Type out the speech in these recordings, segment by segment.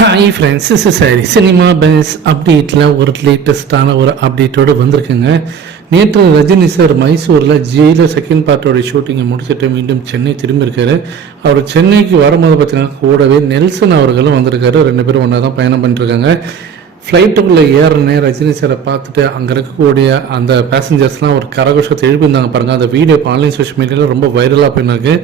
Hi friends, சரி cinema பெஸ் அப்டேட்டில் ஒரு லேட்டஸ்டான ஒரு அப்டேட்டோடு வந்திருக்குங்க. நேற்று ரஜினி சார் மைசூரில் ஜெயிலர் செகண்ட் பார்ட்டோடைய ஷூட்டிங்கை முடிச்சுட்டு மீண்டும் சென்னை திரும்பியிருக்காரு. அவர் சென்னைக்கு வரும்போது பார்த்தீங்கன்னா கூடவே நெல்சன் அவர்களும் வந்திருக்காரு. 2 பேரும் ஒன்றா தான் பயணம் பண்ணிருக்காங்க. ஃப்ளைட்டுக்குள்ளே ஏறினே ரஜினி சாரை பார்த்துட்டு அங்கே இருக்கக்கூடிய அந்த பேசஞ்சர்ஸ்லாம் ஒரு கரகோஷத்தை எழுப்பியிருந்தாங்க பாருங்கள். அந்த வீடியோ இப்போ ஆன்லைன் சோஷியல் மீடியாவில் ரொம்ப வைரலாக போயிருக்கு.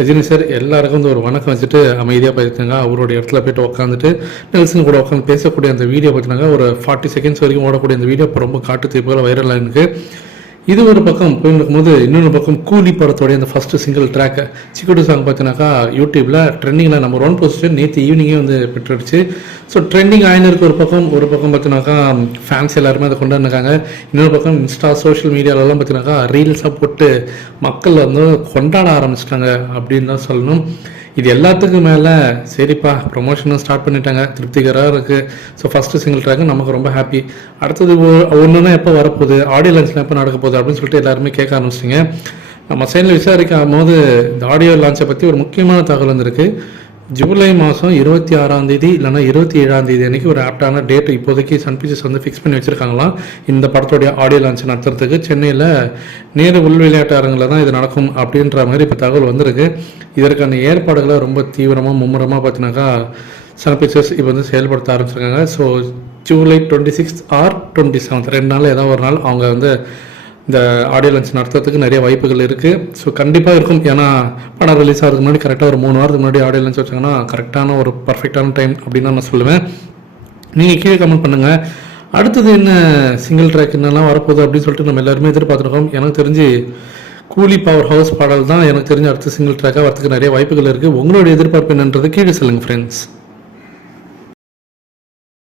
ரஜினி சார் எல்லாருக்கும் வந்து ஒரு வணக்கம் வச்சுட்டு அமைதியாக போயிருக்காங்க. அவருடைய இடத்துல போய்ட்டு உட்காந்துட்டு நெல்சன் கூட உட்காந்து பேசக்கூடிய அந்த வீடியோ பார்த்தீங்கன்னா ஒரு 40 செகண்ட்ஸ் வரைக்கும் ஓடக்கூடிய அந்த வீடியோ இப்போ ரொம்ப காட்டு தீர்ப்புகள் வைரலாக இருக்குது. இது ஒரு பக்கம் போயிருக்கும்போது இன்னொரு பக்கம் கூலி படத்தோடைய அந்த ஃபஸ்ட்டு சிங்கிள் ட்ராக்கு சிக்குடு சாங் பார்த்தீங்கன்னாக்கா யூடியூப்பில் ட்ரெண்டிங்கில் நம்பர் 1 பொசிஷன் நேற்று ஈவினிங்கே வந்து பெற்றுடுச்சு. ஸோ ட்ரெண்டிங் ஆயினிருக்கு ஒரு பக்கம் பார்த்தீங்கன்னாக்கா ஃபேன்ஸ் எல்லாருமே அதை கொண்டாடினாங்க. இன்னொரு பக்கம் இன்ஸ்டா சோஷியல் மீடியாலெலாம் பார்த்தீங்கன்னாக்கா ரீல்ஸாக போட்டு மக்கள் வந்து கொண்டாட ஆரம்பிச்சிட்டாங்க அப்படின்னு தான் சொல்லணும். இது எல்லாத்துக்கும் மேலே சரிப்பா ப்ரொமோஷனும் ஸ்டார்ட் பண்ணிட்டாங்க, திருப்திகராக இருக்குது. ஸோ ஃபஸ்ட்டு சிங்கிள் ட்ராக்கு நமக்கு ரொம்ப ஹாப்பி. அடுத்தது ஒன்றுனா எப்போ வரப்போகுது, ஆடியோ லான்ச்லாம் எப்போ நடக்க போகுது அப்படின்னு சொல்லிட்டு எல்லாருமே கேட்க ஆரம்பிச்சிங்க. நம்ம சைடில் விசாரிக்கும் போது இந்த ஆடியோ லான்ச்சை பற்றி ஒரு முக்கியமான தகவல் வந்திருக்கு. ஜூலை மாதம் 26ஆம் தேதி இல்லைனா 27ஆம் தேதி அன்றைக்கி ஒரு ஆப்டான டேட் இப்போதைக்கு சன் பிக்சர்ஸ் வந்து ஃபிக்ஸ் பண்ணி வச்சுருக்காங்களாம். இந்த படத்தோடைய ஆடியோ லான்ச் நடத்துறதுக்கு சென்னையில் நேரு உள் விளையாட்டு அரங்கில் தான் இது நடக்கும் அப்படின்ற மாதிரி இப்போ தகவல் வந்திருக்கு. இதற்கான ஏற்பாடுகளை ரொம்ப தீவிரமாக மும்முரமாக பார்த்தீங்கன்னாக்கா சன் பிக்சர்ஸ் இப்போ வந்து செயல்படுத்த ஆரம்பிச்சிருக்காங்க. ஸோ ஜூலை 26 ஆர் 27 2 நாள் ஏதாவது ஒரு நாள் அவங்க வந்து இந்த ஆடியோ லான்ச் நடத்துறதுக்கு நிறைய வாய்ப்புகள் இருக்குது. ஸோ கண்டிப்பாக இருக்கும். ஏன்னா படம் ரிலீஸ் ஆகிறதுக்கு முன்னாடி கரெக்டாக ஒரு 3 வாரத்துக்கு முன்னாடி ஆடியோ லான்ச் வச்சாங்கன்னா கரெக்டான ஒரு பர்ஃபெக்டான டைம் அப்படின்னு தான் நான் சொல்லுவேன். நீங்கள் கீழே கமெண்ட் பண்ணுங்கள். அடுத்தது என்ன சிங்கிள் ட்ராக் என்னெல்லாம் வரப்போகுது அப்படின்னு சொல்லிட்டு நம்ம எல்லாருமே எதிர்பார்த்துருக்கோம். எனக்கு தெரிஞ்சு கூலி பவர் ஹவுஸ் பாடல் தான் எனக்கு தெரிஞ்ச அடுத்த சிங்கிள் ட்ராக்காக வரதுக்கு நிறைய வாய்ப்புகள் இருக்குது. உங்களுடைய எதிர்பார்ப்பு என்னன்றது கீழே சொல்லுங்கள் ஃப்ரெண்ட்ஸ்.